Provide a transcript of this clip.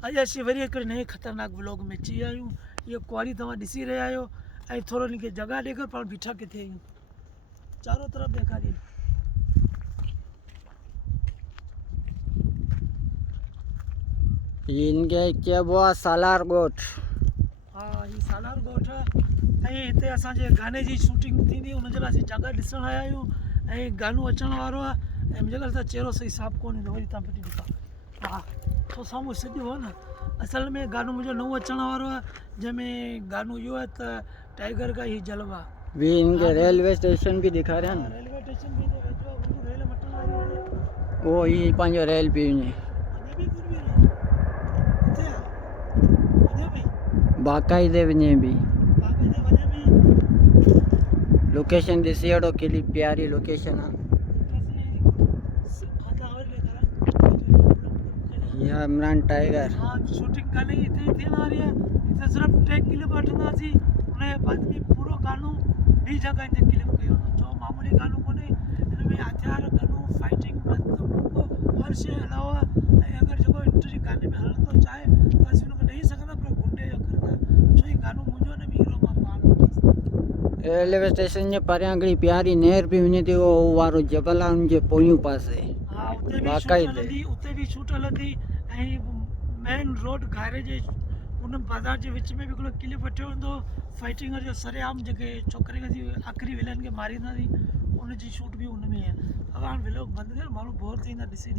अॼु असीं वरी हिकिड़े नए ख़तरनाक ब्लॉग में अची विया आहियूं। इहो कुआरी तव्हां ॾिसी रहिया आहियो ऐं थोरो हिनखे जॻह ॾेखार पाण बीठा किथे आहियूं, चारों तरफ़ ॾेखारियो। इनके चइबो आहे सालार ॻोठ। हा, हीउ सालार ॻोठ ऐं हिते असांजे गाने जी शूटिंग थींदी, हुन जे लाइ असीं जॻह ॾिसणु आया आहियूं ऐं गानो अचण वारो आहे ऐं मुंहिंजे ख़्याल सां चहिरो सही साफ़ु कोन ईंदो, वरी तव्हां फिटी ॾिसो। हा, तो साम्हूं सिॼ हो न। असल में गानो मुंहिंजो नओं अचण वारो आहे, जंहिंमें गानो इहो आहे त टाइगर का ही जलवा। भी इनके रेलवे स्टेशन भी दिखा रहे हैं ना। रेलवे स्टेशन भी वेठो आहे, रेल मटण वारी आहे। वो ही पंहिंजो रेल भी वञे अञा बि कुर बि किथे आहे? अञा बि बाक़ाइदे वञे भी। बाक़ाइदे वञे बि। लोकेशन ॾिसी वठो, केॾी प्यारी लोकेशन आहे। ये इमरान टाइगर। हाँ, शूटिंग गाने की इतनी थियण वारी आहे। हिते सिर्फ़ु 3 क्लिप वठंदासीं, हुन जे बाद में पूरो गानो ॿी जॻह ते क्लिप कयो वेंदो। छो मामूली गानो कोन्हे, हिन में हथियार, गनूं, फाइटिंग, हर शइ अलावा ऐं अगरि जेको इंटरी गाने में हलंदो चाहे त असीं हुनखे ॾेई सघंदा, पर गुंडे जो किरदारु। छो ही गानो मुंहिंजो न बि हीरो मां पाण। रेलवे स्टेशन जे परियां हिकिड़ी प्यारी नहर भी वञे थी, उहो वारो जबल आहे हुनजे पोयूं पासे। हा, उते बि शूट बाक़ाइदे हलंदी, उते बि शूट हलंदी ऐं मेन रोड घारे जे उन बाज़ार जे विच में बि हिकिड़ो क्लिप वठियो वेंदो, फाइटिंग जो सरेआम जेके छोकिरे खे आख़िरी विलन खे मारींदासीं, उनजी शूट बि उन में आहे। अब हाणे व्लॉग बंदि कयो, माण्हू बोर थींदा ॾिसी